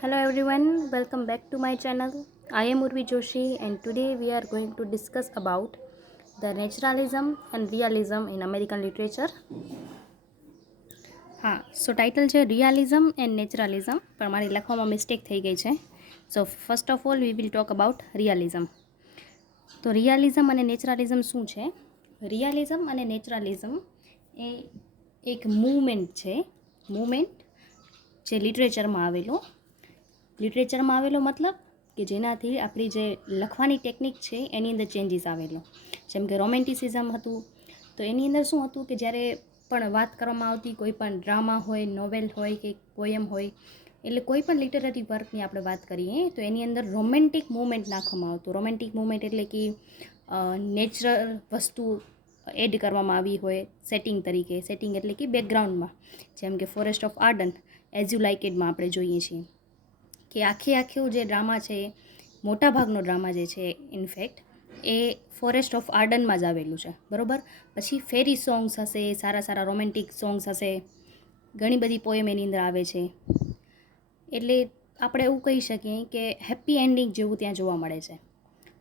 Hello everyone, welcome back to my channel. I am Urvi Joshi and today we are going to discuss about the naturalism and realism in American literature. So title છે રિયાલિઝમ and નેચરલિઝમ પણ મારી લખવામાં mistake થઈ ગઈ છે. So first of all we will talk about realism. તો realism અને નેચરલિઝમ શું છે? રિયાલિઝમ અને નેચરલિઝમ એ એક મૂવમેન્ટ છે. મૂવમેન્ટ જે લિટરેચરમાં આવેલો મતલબ કે જેનાથી આપણી જે લખવાની ટેકનિક છે એની અંદર ચેન્જીસ આવેલો. જેમ કે રોમેન્ટિસિઝમ હતું, તો એની અંદર શું હતું કે જ્યારે પણ વાત કરવામાં આવતી કોઈ પણ ડ્રામા હોય, નોવેલ હોય કે પોયમ હોય, એટલે કોઈ પણ લિટરરી વર્કની આપણે વાત કરીએ તો એની અંદર રોમેન્ટિક મૂવમેન્ટ નાખવામાં આવતું. રોમેન્ટિક મૂવમેન્ટ એટલે કે નેચરલ વસ્તુ એડ કરવામાં આવી હોય સેટિંગ તરીકે. સેટિંગ એટલે કે બેકગ્રાઉન્ડમાં, જેમ કે forest of Arden, as you like ઇટમાં આપણે જોઈએ છીએ કે આખું જે ડ્રામા છે, મોટાભાગનો ડ્રામા જે છે ઇનફેક્ટ એ ફોરેસ્ટ ઓફ આર્ડનમાં જ આવેલું છે, બરાબર. પછી ફેરી સોંગ્સ હશે, સારા રોમેન્ટિક સોંગ્સ હશે, ઘણી બધી પોએમ એની અંદર આવે છે. એટલે આપણે એવું કહી શકીએ કે હેપી એન્ડિંગ જેવું ત્યાં જોવા મળે છે.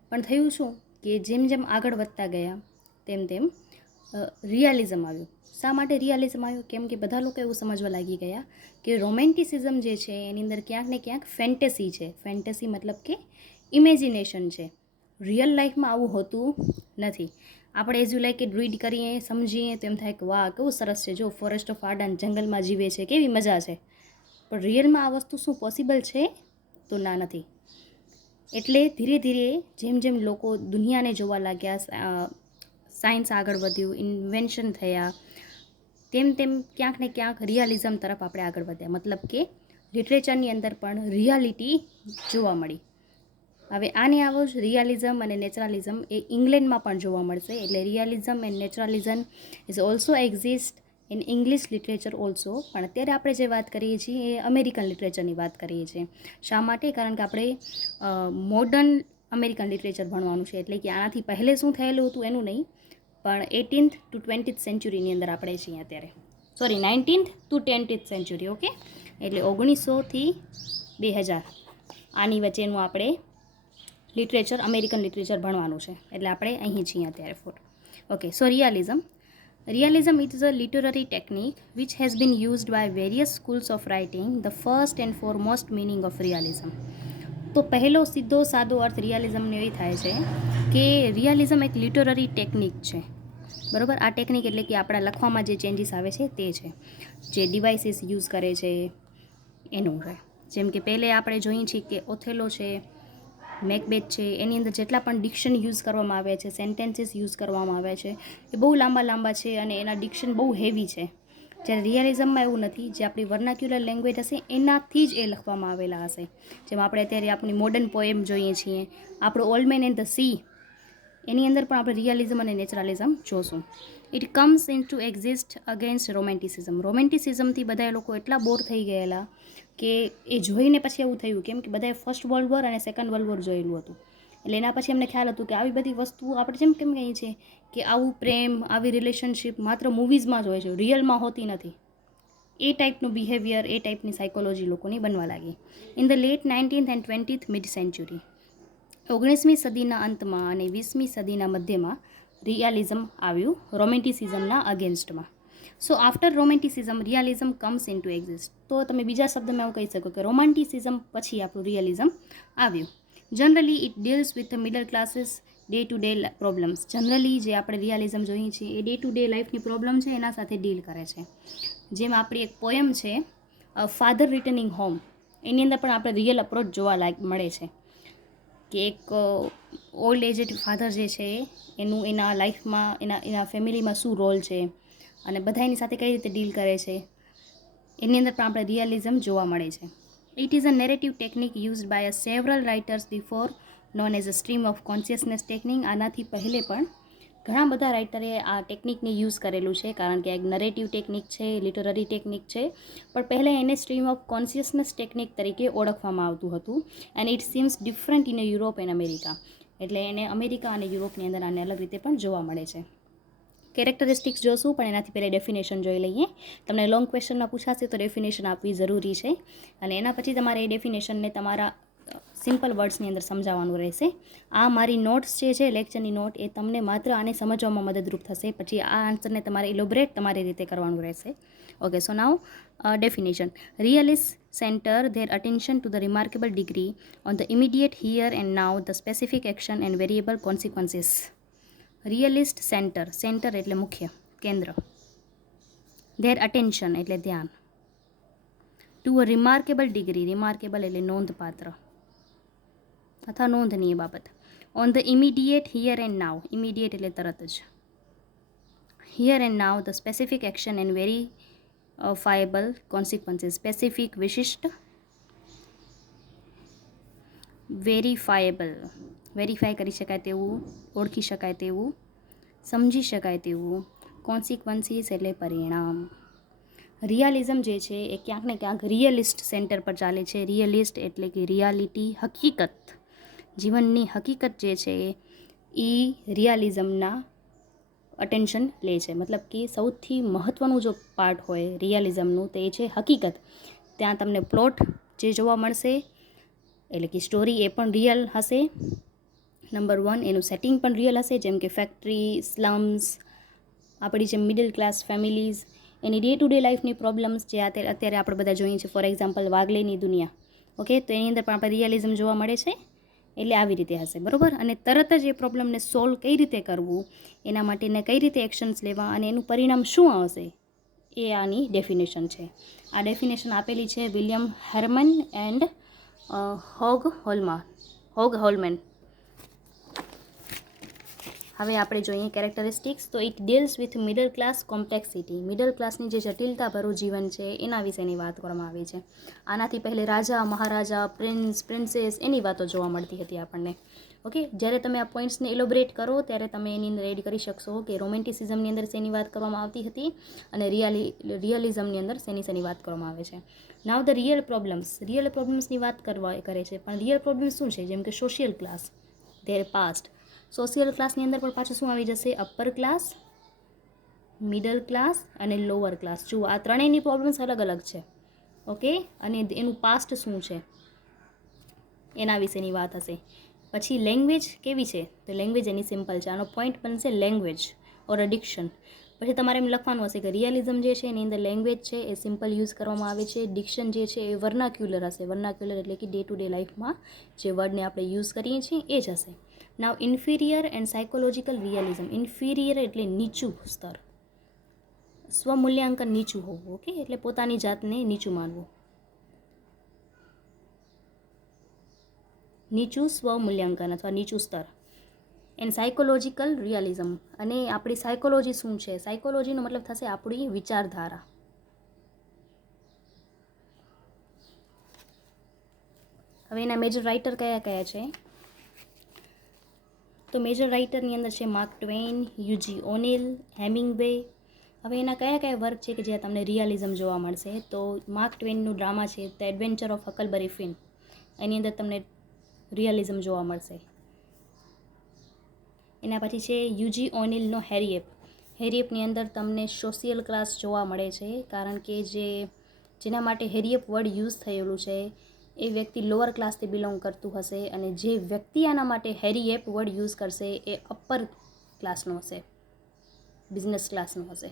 પણ થયું શું કે જેમ જેમ આગળ વધતા ગયા તેમ રિયાલિઝમ આવ્યું. શા માટે રિયાલિઝમ આવ્યું? કેમ કે બધા લોકો એવું સમજવા લાગી ગયા કે રોમેન્ટિસિઝમ જે છે એની અંદર ક્યાંક ને ક્યાંક ફેન્ટેસી છે. ફેન્ટેસી મતલબ કે ઇમેજિનેશન છે. રિયલ લાઈફમાં આવું હોતું નથી. આપણે as you like it read કરીએ, સમજીએ તો એમ થાય કે વાહ કેવું સરસ છે, જો ફોરેસ્ટ ઓફ આર્ડન જંગલમાં જીવે છે, કેવી મજા છે. પણ રિયલમાં આ વસ્તુ શું પોસિબલ છે? તો ના, નથી. એટલે ધીરે ધીરે જેમ જેમ લોકો દુનિયાને જોવા લાગ્યા, સાયન્સ આગળ વધ્યું, ઇન્વેન્શન થયા, તેમ ક્યાંક ને ક્યાંક રિયાલિઝમ તરફ આપણે આગળ વધ્યા. મતલબ કે લિટરેચરની અંદર પણ રિયાલિટી જોવા મળી. હવે આને આવો જ રિયાલિઝમ અને નેચરલિઝમ એ ઇંગ્લેન્ડમાં પણ જોવા મળશે. એટલે realism and naturalism is also exist in English literature also. પણ અત્યારે આપણે જે વાત કરીએ છીએ એ અમેરિકન લિટરેચરની વાત કરીએ છીએ. શા માટે? કારણ કે આપણે મોડર્ન અમેરિકન લિટરેચર ભણવાનું છે. એટલે કે આનાથી પહેલે શું થયેલું હતું એનું નહીં, પણ 18th to 20th સેન્ચુરીની અંદર આપણે છીએ અત્યારે. 19th to 20th century, okay. એટલે 1900થી 2000 આની વચ્ચેનું આપણે લિટરેચર, અમેરિકન લિટરેચર ભણવાનું છે. એટલે આપણે અહીં છીએ અત્યારે. Okay, so Realism is a literary technique which has been used by various schools of writing. The first and foremost meaning of realism. તો પહેલો સીધો સાદો અર્થ રિયાલિઝમનો એ થાય છે કે રિયાલિઝમ એક લિટરરી ટેકનિક છે, બરાબર. આ ટેકનિક એટલે કે આપણા લખવામાં જે ચેન્જીસ આવે છે તે છે, જે ડિવાઇસીસ યુઝ કરે છે એનું છે. જેમ કે પહેલે આપણે જોઈએ છીએ કે ઓથેલો છે, મેકબેથ છે, એની અંદર જેટલા પણ ડિક્શન યુઝ કરવામાં આવે છે, સેન્ટેન્સીસ યુઝ કરવામાં આવે છે, એ બહુ લાંબા છે અને એના ડિક્શન બહુ હેવી છે. જ્યારે રિયાલિઝમમાં એવું નથી. જે આપણી વર્નાક્યુલર લેંગ્વેજ હશે એનાથી જ એ લખવામાં આવેલા હશે. જેમ આપણે અત્યારે આપણી મોડર્ન પોએમ જોઈએ છીએ, આપણું Old Man and the Sea, એની અંદર પણ આપણે રિયાલિઝમ અને નેચરલિઝમ જોશું. It comes in to exist against romanticism. રોમેન્ટિસિઝમથી બધા લોકો એટલા બોર થઈ ગયેલા કે એ જોઈને પછી એવું થયું, કેમ કે બધાએ ફર્સ્ટ વર્લ્ડ વોર અને સેકન્ડ વર્લ્ડ વોર જોયેલું હતું. એટલે એના પછી અમને ખ્યાલ હતું કે આવી બધી વસ્તુઓ આપણે જેમ કેમ કહીએ છીએ કે આવું પ્રેમ, આવી રિલેશનશિપ માત્ર મૂવીઝમાં જ હોય છે, રિયલમાં હોતી નથી. એ ટાઈપનું બિહેવિયર, એ ટાઈપની સાયકોલોજી લોકોની બનવા લાગી. In the late 19th and 20th mid century, 19મી સદીના અંતમાં અને 20મી સદીના મધ્યમાં રિયાલિઝમ આવ્યું રોમેન્ટિસિઝમના અગેન્સ્ટમાં. So after romanticism realism comes in to exist. તો તમે બીજા શબ્દમાં એવું કહી શકો કે રોમેન્ટિસિઝમ પછી આપણું રિયાલિઝમ આવ્યું. Generally it deals with the middle classes day to day problems. Generally જે આપણે રિયાલિઝમ જોઈએ છીએ એ ડે ટુ ડે લાઈફની પ્રોબ્લેમ છે એના સાથે ડીલ કરે છે. જેમ આપણી એક પોયમ છે ફાધર રિટર્નિંગ હોમ, એની અંદર પણ આપણે રિયલ અપ્રોચ જોવા મળે છે કે એક ઓલ્ડ એજડ ફાધર જે છે એનું એના લાઈફમાં, એના ફેમિલીમાં શું રોલ છે અને બધા એની સાથે કઈ રીતે ડીલ કરે છે, એની અંદર પણ આપણે રિયાલિઝમ જોવા મળે છે. It is a narrative technique used by a several writers before, known as a stream of consciousness technique. આનાથી પહેલે પણ ઘણા બધા રાઇટરે આ ટેકનિકને યુઝ કરેલું છે, કારણ કે એક નરેટિવ ટેકનિક છે, લિટરરી ટેકનિક છે. પણ પહેલાં એને સ્ટ્રીમ ઓફ કોન્શિયસનેસ ટેકનિક તરીકે ઓળખવામાં આવતું હતું. And it seems different in Europe and America. એટલે એને અમેરિકા અને યુરોપની અંદર આને અલગ રીતે પણ જોવા મળે છે. કેરેક્ટરિસ્ટિક્સ જોશું, પણ એનાથી પહેલાં ડેફિનેશન જોઈ લઈએ. તમને લોંગ ક્વેશ્ચનમાં પૂછાશે તો ડેફિનેશન આપવી જરૂરી છે, અને એના પછી તમારે એ ડેફિનેશનને તમારા સિમ્પલ વર્ડ્સની અંદર સમજાવવાનું રહેશે. આ મારી નોટ્સ જે છે, લેક્ચરની નોટ, એ તમને માત્ર આને સમજવામાં મદદરૂપ થશે. પછી આ આન્સરને તમારે ઇલોબરેટ તમારી રીતે કરવાનું રહેશે. Okay, so now definition. Realists center their attention to the remarkable degree on the immediate here and now, the specific action and variable consequences. Realist center, center એટલે મુખ્ય, કેન્દ્ર. Their attention એટલે ધ્યાન. To a remarkable degree, remarkable એટલે નોંધપાત્ર અથવા નોંધનીય બાબત. On the immediate here and now, immediate એટલે તરત જ. Here and now, the specific action and verifiable consequences. Specific વિશિષ્ટ, વેરીફાયેબલ વેરીફાઈ કરી શકાય તેવું, ઓળખી શકાય તેવું, સમજી શકાય તેવું, કોન્સિક્વન્સીસ એટલે પરિણામ. રિયાલિઝમ જે છે એ ક્યાંક ને ક્યાંક રિયલિસ્ટ સેન્ટર પર ચાલે છે. રિયલિસ્ટ એટલે કે રિયાલિટી, હકીકત, જીવનની હકીકત જે છે એ રિયાલિઝમના અટેન્શન લે છે. મતલબ કે સૌથી મહત્ત્વનું જો પાર્ટ હોય રિયાલિઝમનું તે છે હકીકત. ત્યાં તમને પ્લોટ જે જોવા મળશે, એટલે કે સ્ટોરી, એ પણ રિયલ હશે. નંબર 1, એનું સેટિંગ પણ રિયલ હશે, જેમ કે ફેક્ટરી, સ્લમ્સ, આપણી જે મિડલ ક્લાસ ફેમિલીઝ, એની ડે ટુ ડે લાઈફની પ્રોબ્લેમ્સ જે અત્યારે આપણે બધા જોઈએ છીએ. ફોર એક્ઝામ્પલ વાગલેની દુનિયા, ઓકે, તો એની અંદર પણ આપણે રિયલિઝમ જોવા મળે છે. એટલે આવી રીતે હશે, બરાબર. અને તરત જ એ પ્રોબ્લમને સોલ્વ કઈ રીતે કરવું, એના માટેને કઈ રીતે એક્શન્સ લેવા અને એનું પરિણામ શું આવશે, એ આની ડેફિનેશન છે. આ ડેફિનેશન આપેલી છે વિલિયમ હેરમન એન્ડ હોગહોલમેન. હવે આપણે જોઈએ કેરેક્ટરિસ્ટિક્સ. તો it deals with middle class complexity. Middle ક્લાસની જે જટિલતાભરું જીવન છે એના વિશેની વાત કરવામાં આવી છે. આનાથી પહેલે રાજા, મહારાજા, પ્રિન્સ, પ્રિન્સેસ, એની વાતો જોવા મળતી હતી આપણને. ઓકે, જ્યારે તમે આ પોઈન્ટ્સને ઇલોબરેટ કરો ત્યારે તમે એની અંદર એડ કરી શકશો કે રોમેન્ટિસિઝમની અંદર શેની વાત કરવામાં આવતી હતી અને રિયલિઝમની અંદર શેની વાત કરવામાં આવે છે. નાવ ધ રિયલ પ્રોબ્લેમ્સની વાત કરે છે. પણ રિયલ પ્રોબ્લેમ્સ શું છે? જેમ કે social class, their past. Social ક્લાસની અંદર પણ પાછું શું આવી જશે? અપર ક્લાસ, મિડલ ક્લાસ અને લોઅર ક્લાસ. જુઓ, આ ત્રણેયની પ્રોબ્લેમ્સ અલગ અલગ છે. ઓકે, અને એનું પાસ્ટ શું છે એના વિશેની વાત હશે. પછી લેંગ્વેજ કેવી છે? તો લેંગ્વેજ એની સિમ્પલ છે. આનો પોઈન્ટ બનશે લેંગ્વેજ ઓર ડિક્શન. પછી તમારે એમ લખવાનું હશે કે રિયલિઝમ જે છે એની અંદર લેંગ્વેજ છે એ સિમ્પલ યુઝ કરવામાં આવે છે. ડિક્શન જે છે એ વર્નાક્યુલર હશે. વર્નાક્યુલર એટલે કે ડે ટુ ડે લાઈફમાં જે વર્ડને આપણે યુઝ કરીએ છીએ એ જ હશે. Now inferior and psychological realism. Inferior એટલે નીચું સ્તર, સ્વમૂલ્યાંકન નીચું હોવું. ઓકે, એટલે પોતાની જાતને નીચું માનવું, નીચું સ્વમૂલ્યાંકન અથવા નીચું સ્તર. And psychological realism. અને આપણી સાયકોલોજી શું છે? સાયકોલોજીનો મતલબ થશે આપણી વિચારધારા. હવે એના મેજર રાઇટર કયા કયા છે? તો મેજર રાઇટરની અંદર છે માર્ક ટ્વેઇન, યુજી ઓનિલ, હેમિંગવે. હવે એના કયા કયા વર્ક છે કે જ્યાં તમને રિયલિઝમ જોવા મળશે? તો માર્ક ટ્વેઇનનું ડ્રામા છે ધ એડવેન્ચર ઓફ હકલબરી ફિન, એની અંદર તમને રિયલિઝમ જોવા મળશે. એના પછી છે યુજી ઓનિલનો હેરિયેપ. હેરિયેપની અંદર તમને સોશિયલ ક્લાસ જોવા મળે છે, કારણ કે જેના માટે હેરિયેપ વર્ડ યુઝ થયેલું છે એ વ્યક્તિ લોઅર ક્લાસથી બિલોંગ કરતું હશે, અને જે વ્યક્તિ આના માટે હેરિયેપ વર્ડ યુઝ કરશે એ અપર ક્લાસનો હશે, બિઝનેસ ક્લાસનો હશે,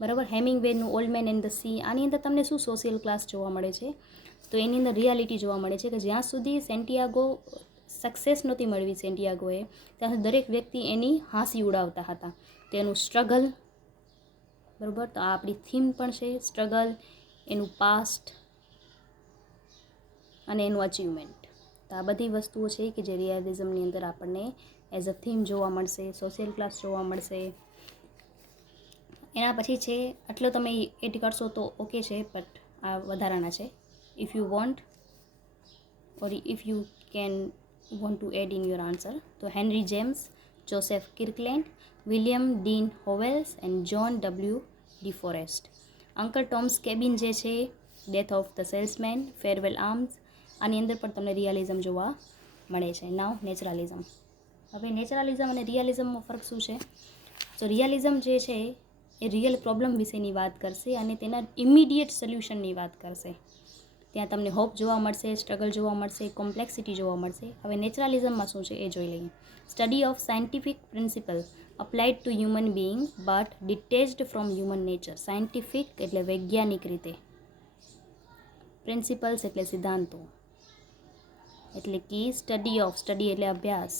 બરાબર. હેમિંગવેનું Old Man and the Sea. આની અંદર તમને શું સોશિયલ ક્લાસ જોવા મળે છે? તો એની અંદર રિયાલિટી જોવા મળે છે કે જ્યાં સુધી સેન્ટિયાગો સક્સેસ નહોતી મળવી સેન્ટિયાગોએ, ત્યાં સુધી દરેક વ્યક્તિ એની હાંસી ઉડાવતા હતા. તેનું સ્ટ્રગલ, બરાબર. તો આ આપણી થીમ પણ છે, સ્ટ્રગલ, એનું પાસ્ટ અને એનું અચીવમેન્ટ. તો આ બધી વસ્તુઓ છે કે જે રિયલિઝમની અંદર આપણને એઝ અ થીમ જોવા મળશે, સોશિયલ ક્લાસ જોવા મળશે. એના પછી છે, આટલો તમે એડ કરશો તો ઓકે છે, બટ આ વધારાના છે. If you want or if you can want to add in your answer. તો Henry James, Joseph Kirkland, William Dean Howells and John W De Forest. Uncle Tom's Cabin જે છે, Death of the Salesman, Farewell Arms. આની અંદર પણ તમને realism જોવા મળે છે. નાવ નેચરલિઝમ. હવે નેચરલિઝમ અને રિયલિઝમમાં ફરક શું છે? તો રિયલિઝમ જે છે એ રિયલ પ્રોબ્લેમ વિશેની વાત કરશે અને તેના ઇમિડિયેટ સોલ્યુશનની વાત કરશે. ત્યાં તમને હોપ જોવા મળશે, સ્ટ્રગલ જોવા મળશે, કોમ્પ્લેક્સિટી જોવા મળશે. હવે નેચરલિઝમમાં શું છે એ જોઈ લઈએ. Study of scientific principal applied two human being but detached from human nature. Scientific એટલે વૈજ્ઞાનિક રીતે, પ્રિન્સિપલ્સ એટલે સિદ્ધાંતો, એટલે કે સ્ટડી એટલે અભ્યાસ,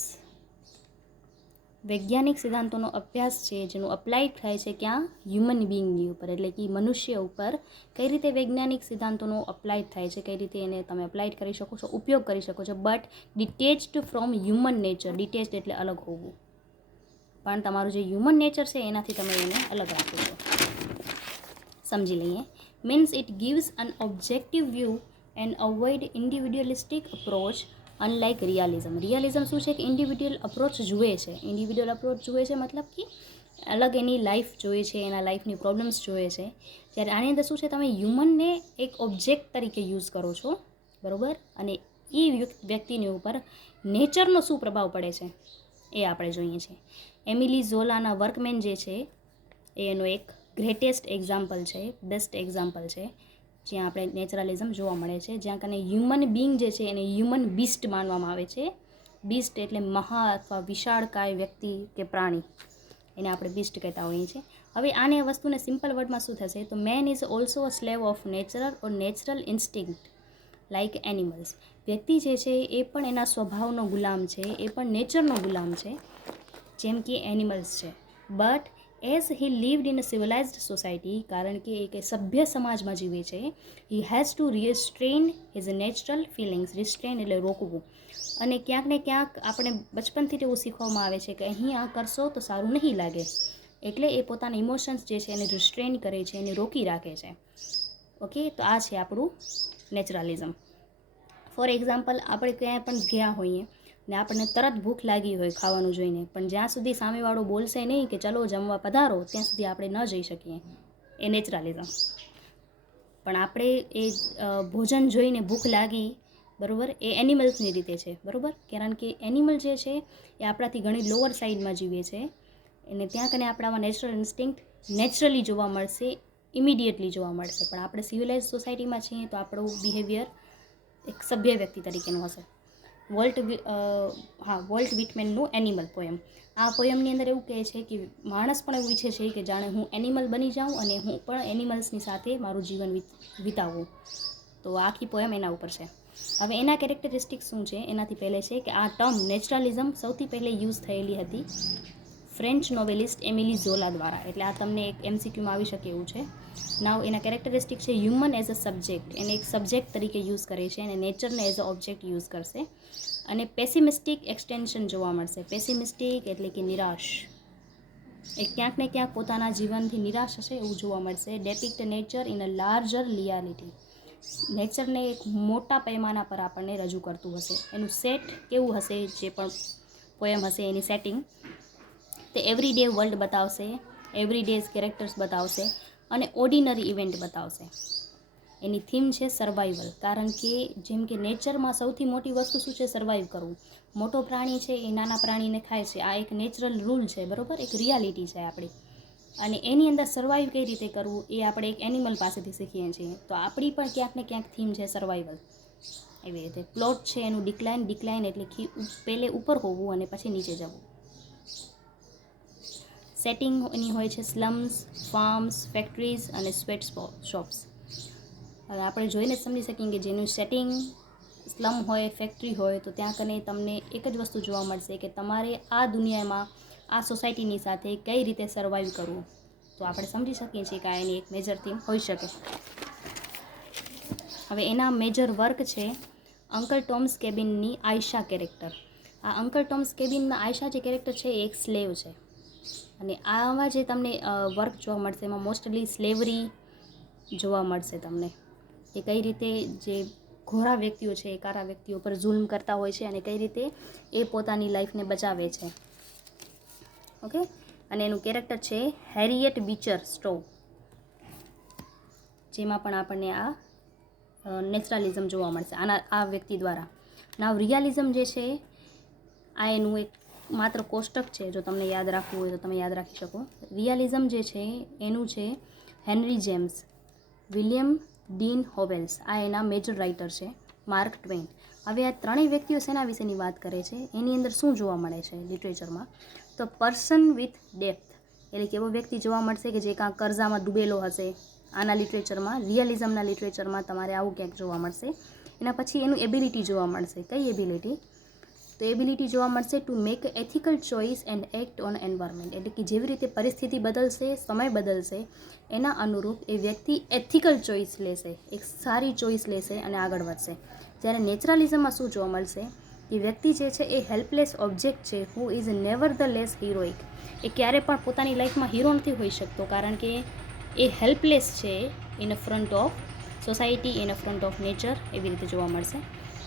વૈજ્ઞાનિક સિદ્ધાંતોનો અભ્યાસ છે જેનું અપ્લાઇડ થાય છે ક્યાં? હ્યુમન બિંગની ઉપર, એટલે કે મનુષ્ય ઉપર કઈ રીતે વૈજ્ઞાનિક સિદ્ધાંતોનો અપ્લાઇડ થાય છે, કઈ રીતે એને તમે અપ્લાઇડ કરી શકો છો, ઉપયોગ કરી શકો છો, but detached from human nature. Detached એટલે અલગ હોવું, પણ તમારું જે હ્યુમન નેચર છે એનાથી તમે એને અલગ રાખો છો. સમજી લઈએ. Means it gives an objective view and avoid individualistic approach unlike realism. Realism શું છે કે ઇન્ડિવિડ્યુઅલ અપ્રોચ જુએ છે. ઇન્ડિવિડ્યુઅલ અપ્રોચ જુએ છે મતલબ કે અલગ એની લાઈફ જોઈએ છે, એના લાઈફની પ્રોબ્લેમ્સ જોઈએ છે. જ્યારે આની અંદર શું છે, તમે હ્યુમનને એક ઓબ્જેક્ટ તરીકે યુઝ કરો છો, બરાબર, અને એ વ્યક્તિની ઉપર નેચરનો શું પ્રભાવ પડે છે એ આપણે જોઈએ છીએ. એમિલી ઝોલાના વર્કમેન જે છે એ એનો એક ગ્રેટેસ્ટ એક્ઝામ્પલ છે, બેસ્ટ એક્ઝામ્પલ છે, જ્યાં આપણે નેચરલિઝમ જોવા મળે છે, જ્યાં કને હ્યુમન બિંગ જે છે એને હ્યુમન બીસ્ટ માનવામાં આવે છે. બીસ્ટ એટલે મહા અથવા વિશાળકાય વ્યક્તિ કે પ્રાણી, એને આપણે બીસ્ટ કહેતા હોઈએ છીએ. હવે આને વસ્તુને સિમ્પલ વર્ડમાં શું થશે, તો main is also a slave of nature or natural instinct like animals. વ્યક્તિ જે છે એ પણ એના સ્વભાવનો ગુલામ છે, એ પણ નેચરનો ગુલામ છે, જેમ કે એનિમલ્સ છે. But as he lived in a civilized society, કારણ કે એક સભ્ય સમાજમાં જીવે છે, he has to restrain his natural feelings. Restrain એટલે રોકવું, અને ક્યાંક ને ક્યાંક આપણે બચપનથી એવું શીખવામાં આવે છે કે અહીં આ કરશો તો સારું નહીં લાગે, એટલે એ પોતાના ઇમોશન્સ જે છે એને રિસ્ટ્રેન કરે છે, એને રોકી રાખે છે. ઓકે, તો આ છે આપણું નેચરલિઝમ. ફોર એક્ઝામ્પલ, આપણે ક્યાંય પણ ગયા હોઈએ ને આપણને તરત ભૂખ લાગી હોય ખાવાનું જોઈને, પણ જ્યાં સુધી સામેવાળો બોલશે નહીં કે ચલો જમવા પધારો, ત્યાં સુધી આપણે ન જઈ શકીએ. એ નેચરલિઝમ. પણ આપણે એ ભોજન જોઈને ભૂખ લાગી, બરાબર, એ એનિમલ્સની રીતે છે, બરાબર, કારણ કે એનિમલ જે છે એ આપણાથી ઘણી લોઅર સાઈડમાં જીવે છે, અને ત્યાં કને આપણામાં નેચરલ ઇન્સ્ટિંક્ટ નેચરલી જોવા મળશે, ઇમિડિયેટલી જોવા મળશે. પણ આપણે સિવિલાઇઝ સોસાયટીમાં છીએ તો આપણું બિહેવિયર એક સભ્ય વ્યક્તિ તરીકેનું હશે. વોલ્ટ વિટમેનનું એનિમલ પોયમ. આ પોયમની અંદર એવું કહે છે કે માણસ પણ એવું ઈચ્છે છે કે જાણે હું એનિમલ બની જાઉં અને હું પણ એનિમલ્સની સાથે મારું જીવન વિતાવું. તો આખી પોયમ એના ઉપર છે. હવે એના કેરેક્ટરિસ્ટિક્સ શું છે એનાથી પહેલે છે કે આ ટર્મ નેચરલિઝમ સૌથી પહેલે યુઝ થયેલી હતી ફ્રેન્ચ નોવેલિસ્ટ એમિલી ઝોલા દ્વારા. એટલે આ તમને એક MCQમાં આવી શકે એવું છે. નાવ એના કેરેક્ટરિસ્ટિક છે હ્યુમન એઝ અ સબ્જેક્ટ, એને એક સબ્જેક્ટ તરીકે યુઝ કરે છે, અને નેચરને એઝ અ ઓબ્જેક્ટ યુઝ કરશે. અને પેસિમિસ્ટિક એક્સટેન્શન જોવા મળશે. પેસિમિસ્ટિક એટલે કે નિરાશ, એ ક્યાંક ને ક્યાંક પોતાના જીવનથી નિરાશ હશે એવું જોવા મળશે. Depict nature in a larger reality, નેચરને એક મોટા પૈમાના પર આપણને રજૂ કરતું હશે. એનું સેટ કેવું હશે, જે પણ પોયમ હશે એની સેટિંગ તે એવરીડે વર્લ્ડ બતાવશે, એવરીડેઝ કેરેક્ટર્સ બતાવશે, અને ઓર્ડિનરી ઇવેન્ટ બતાવશે. એની થીમ છે સર્વાઈવલ, કારણ કે જેમ કે નેચરમાં સૌથી મોટી વસ્તુ શું છે, સર્વાઈવ કરવું. મોટો પ્રાણી છે એ નાના પ્રાણીને ખાય છે, આ એક નેચરલ રૂલ છે, બરાબર, એક રિયાલિટી છે આપણી. અને એની અંદર સર્વાઈવ કઈ રીતે કરવું એ આપણે એક એનિમલ પાસેથી શીખીએ છીએ. તો આપણી પણ ક્યાંક ને ક્યાંક થીમ છે સર્વાઈવલ. એવી રીતે પ્લોટ છે એનું ડિક્લાઇન એટલે કે પહેલે ઉપર હોવું અને પછી નીચે જવું. સેટિંગ એની હોય છે સ્લમ્સ, ફાર્મ્સ, ફેક્ટરીઝ અને સ્વેટ શોપ્સ. હવે આપણે જોઈને જ સમજી શકીએ કે જેનું સેટિંગ સ્લમ હોય, ફેક્ટરી હોય, તો ત્યાં કને તમને એક જ વસ્તુ જોવા મળશે કે તમારે આ દુનિયામાં આ સોસાયટીની સાથે કઈ રીતે સર્વાઈવ કરવું. તો આપણે સમજી શકીએ છીએ કે આ એની એક મેજર થીમ હોઈ શકે. હવે એના મેજર વર્ક છે અંકલ ટોમ્સ કેબિનની આયશા કેરેક્ટર. આ અંકલ ટોમ્સ કેબિનમાં આયશા જે કેરેક્ટર છે એ એક સ્લેવ છે, અને આમાં જે તમને વર્ક જોવા મળશે એમાં મોસ્ટલી સ્લેવરી જોવા મળશે તમને, કે કઈ રીતે જે ઘોડા વ્યક્તિઓ છે એ કારા વ્યક્તિઓ પર જુલ્મ કરતા હોય છે અને કઈ રીતે એ પોતાની લાઈફને બચાવે છે. ઓકે, અને એનું કેરેક્ટર છે હેરિયેટ બીચર સ્ટોવ, જેમાં પણ આપણને આ નેચરલિઝમ જોવા મળશે આ વ્યક્તિ દ્વારા. નાવ રિયાલિઝમ જે છે આ એનું એક માત્ર કોષ્ટક છે, જો તમને યાદ રાખવું હોય તો તમે યાદ રાખી શકો. રિયાલિઝમ જે છે એનું છે હેનરી જેમ્સ, વિલિયમ ડીન હોવેલ્સ, આ એના મેજર રાઇટર છે. માર્ક ટ્વેઇન. હવે આ ત્રણેય વ્યક્તિઓ શેના વિશેની વાત કરે છે, એની અંદર શું જોવા મળે છે લિટરેચરમાં, તો પર્સન વિથ ડેપ્થ, એટલે કે એવો વ્યક્તિ જોવા મળશે કે જે કાં કર્જામાં ડૂબેલો હશે. આના લિટરેચરમાં, રિયલિઝમના લિટરેચરમાં તમારે આવું ક્યાંક જોવા મળશે. એના પછી એનું એબિલિટી જોવા મળશે. કઈ એબિલિટી? તો એબિલિટી જોવા મળશે to make ethical choice and act on environment, એટલે કે જેવી રીતે પરિસ્થિતિ બદલશે, સમય બદલશે, એના અનુરૂપ એ વ્યક્તિ એથિકલ ચોઇસ લેશે, એક સારી ચોઇસ લેશે અને આગળ વધશે. જ્યારે નેચરલિઝમમાં શું જોવા મળશે, કે વ્યક્તિ જે છે એ હેલ્પલેસ ઓબ્જેક્ટ છે, who is nevertheless heroic, એ ક્યારે પણ પોતાની લાઈફમાં હીરો નથી હોઈ શકતો, કારણ કે એ હેલ્પલેસ છે in front of society, in front of nature, એવી રીતે જોવા મળશે.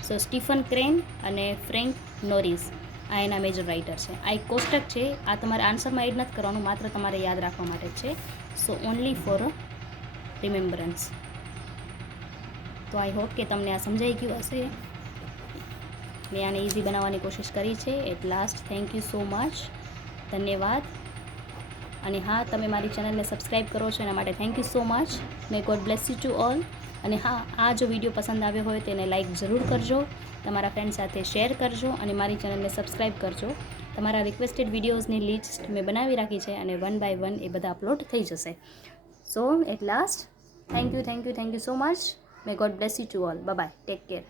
સો સ્ટીફન ક્રેન અને ફ્રેન્ક નોરિસ, આ એના મેજર રાઇટર છે. આ એક કોષ્ટક છે, આ તમારે આન્સરમાં એડ નથી કરવાનું, માત્ર તમારે યાદ રાખવા માટે જ છે. સો ઓનલી ફોર રિમેમ્બરન્સ. તો આઈ હોપ કે તમને આ સમજાઈ ગયું હશે. મેં આને ઇઝી બનાવવાની કોશિશ કરી છે. At last thank you so much, ધન્યવાદ. અને હા, તમે મારી ચેનલને સબસ્ક્રાઈબ કરો છો એના માટે thank you so much. May God bless you to all. અને હા, આ જો વિડીયો પસંદ આવ્યો હોય તેને લાઇક જરૂર કરજો, તમારા ફ્રેન્ડ સાથે શેર કરજો અને મારી ચેનલને સબસ્ક્રાઈબ કરજો. તમારા રિક્વેસ્ટેડ વિડીયોઝની લિસ્ટ મેં બનાવી રાખી છે અને 1 by 1 એ બધા અપલોડ થઈ જશે. So at last thank you so much. May God bless you to all. Bye bye. Take care.